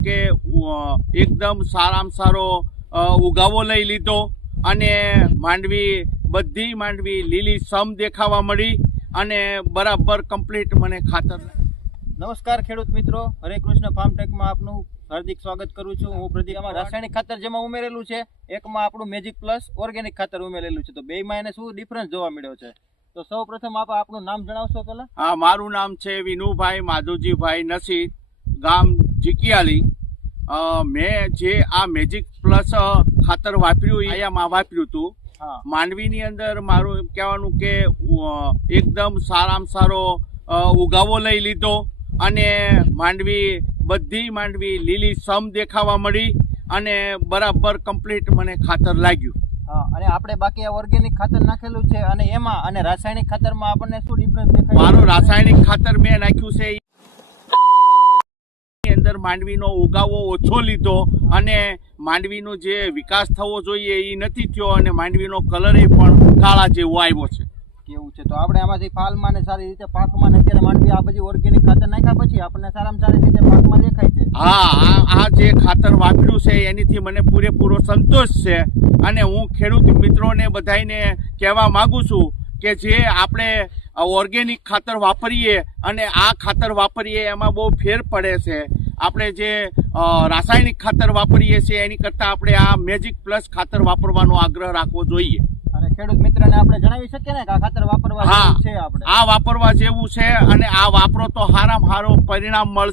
કે એકદમ સારામાં સારો ઉગાવો લઈ લીધો અને માંડવી બધી માંડવી લીલી સમ દેખાવા મળી અને બરાબર કમ્પ્લીટ મને ખાતર નમસ્કાર ખેડૂત મિત્રો હરે કૃષ્ણ ફાર્મટેકમાં આપનું હાર્દિક સ્વાગત કરું છું. હું પ્રદીપ આમાં રાસાયણિક ખાતર જેમાં ઉમેરેલું છે એકમાં આપણું મેજિક પ્લસ ઓર્ગેનિક ખાતર ઉમેરેલું છે. તો બેમાં એને શું ડિફરન્સ જોવા મળ્યો છે? તો સૌ પ્રથમ આપ આપનું નામ જણાવશો પહેલા? હા મારું નામ છે વિનુભાઈ માધુજીભાઈ નસીબ ગામ જીકિયાલી મેં જે આ મેજિક પ્લસ ખાતર વાપર્યું એ આયામાં વાપર્યું હતું માંડવીની અંદર મારું એમ કહેવાનું કે એકદમ સારામાં સારો ઉગાવો લઈ લીધો અને માંડવી બધી માંડવી લીલી સમ દેખાવા મળી અને બરાબર કમ્પ્લીટ મને ખાતર લાગ્યું. અને આપણે બાકી આ ઓર્ગેનિક ખાતર નાખેલું છે અને એમાં અને રાસાયણિક ખાતરમાં આપણને શું ડિફરન્સ દેખાય? મારું રાસાયણિક ખાતર મેં નાખ્યું છે અંદર માંડવીનો ઉગાવો ઓછો લીધો અને માંડવીનો જે વિકાસ થવો જોઈએ એ નથી થયો અને માંડવીનો કલર એ પણ કાળા જેવો આવ્યો છે. કેવું છે? તો આપણે આમાંથી ફાલમાં ને સારી રીતે પાકમાં ને અત્યારે માંડવી આ બધી ઓર્ગેનિક ખાતર નાખ્યા પછી આપણને સારામાં સારી રીતે પાકમાં દેખાય છે. હા આ આ જે ખાતર વાપર્યું છે એનીથી મને પૂરેપૂરો સંતોષ છે અને હું ખેડૂત મિત્રોને બધાને કહેવા માગું છું કે જે આપણે ઓર્ગેનિક ખાતર વાપરીએ અને આ ખાતર વાપરીએ એમાં બહુ ફેર પડે છે. આપણે જે રાસાયણિક ખાતર વાપરીએ છીએ એની કરતાં આપણે આ મેજિક પ્લસ ખાતર વાપરવાનો આગ્રહ રાખવો જોઈએ. અને ખેડૂત મિત્રને આપણે જણાવી શકીએ ને કે આ ખાતર વાપરવા. છે આપણે? આ વાપરવા જેવું છે અને આ વાપરો તો હારામાં હારો પરિણામ મળશે.